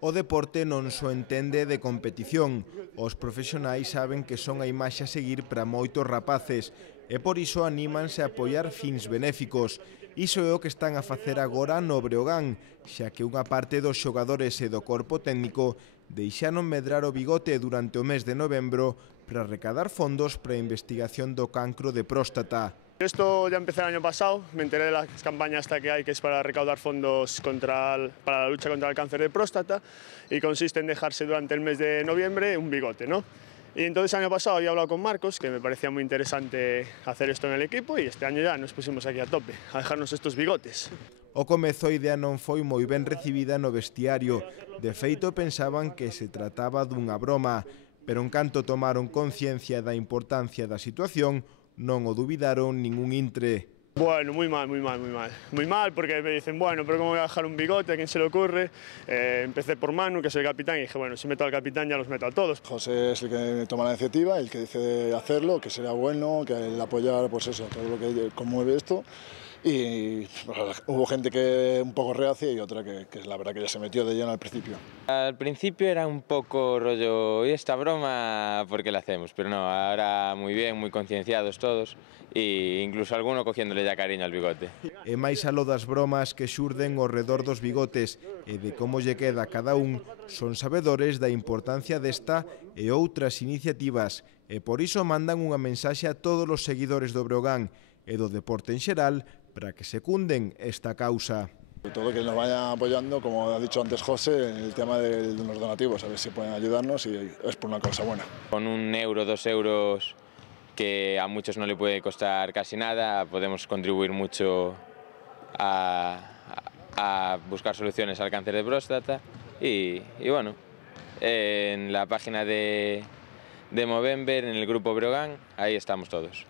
O deporte non só entende de competición. Os profesionais saben que son a imaxe a seguir para moitos rapaces e por iso anímanse a apoiar fins benéficos. Iso é o que están a facer agora no Breogán, xa que unha parte dos xogadores e do corpo técnico deixaron medrar o bigote durante o mes de novembro para recadar fondos para a investigación do cancro de próstata. Esto ya empecé el año pasado, me enteré de la campaña esta que hay, que es para recaudar fondos para la lucha contra el cáncer de próstata, y consiste en dejarse durante el mes de noviembre un bigote, ¿no? Y entonces el año pasado había hablado con Marcos, que me parecía muy interesante hacer esto en el equipo, y este año ya nos pusimos aquí a tope, a dejarnos estos bigotes. O comezo a idea non foi moi ben recibida no vestiario. De feito pensaban que se trataba dunha broma, pero en canto tomaron conciencia da importancia da situación, non o dubidaron ningún intre. Bueno, muy mal, muy mal, muy mal. Muy mal porque me dicen, bueno, pero ¿cómo voy a dejar un bigote? ¿A quién se le ocurre? Empecé por Manu, que es el capitán, y dije, bueno, si meto al capitán ya los meto a todos. José es el que toma la iniciativa, el que dice hacerlo, que sería bueno, que el apoyar, pues eso, todo lo que conmueve esto. Y hubo gente que un poco reacia y otra que la verdad que ya se metió de lleno al principio. Al principio era un poco rollo, ¿y esta broma por qué la hacemos? Pero no, ahora muy bien, muy concienciados todos, e incluso alguno cogiéndole ya cariño al bigote. E máis aló das bromas que xurden ao redor dos bigotes e de como lle queda a cada un, son sabedores da importancia desta e outras iniciativas e por iso mandan unha mensaxe a todos os seguidores do Breogán e do deporte en xeral para que secunden esta causa. Todo que nos vayan apoyando, como ha dicho antes José, en el tema de los donativos, a ver si pueden ayudarnos y es por una causa buena. Con 1 euro, 2 euros, que a muchos no le puede costar casi nada, podemos contribuir mucho a buscar soluciones al cáncer de próstata y bueno, en la página de Movember, en el grupo Breogán, ahí estamos todos.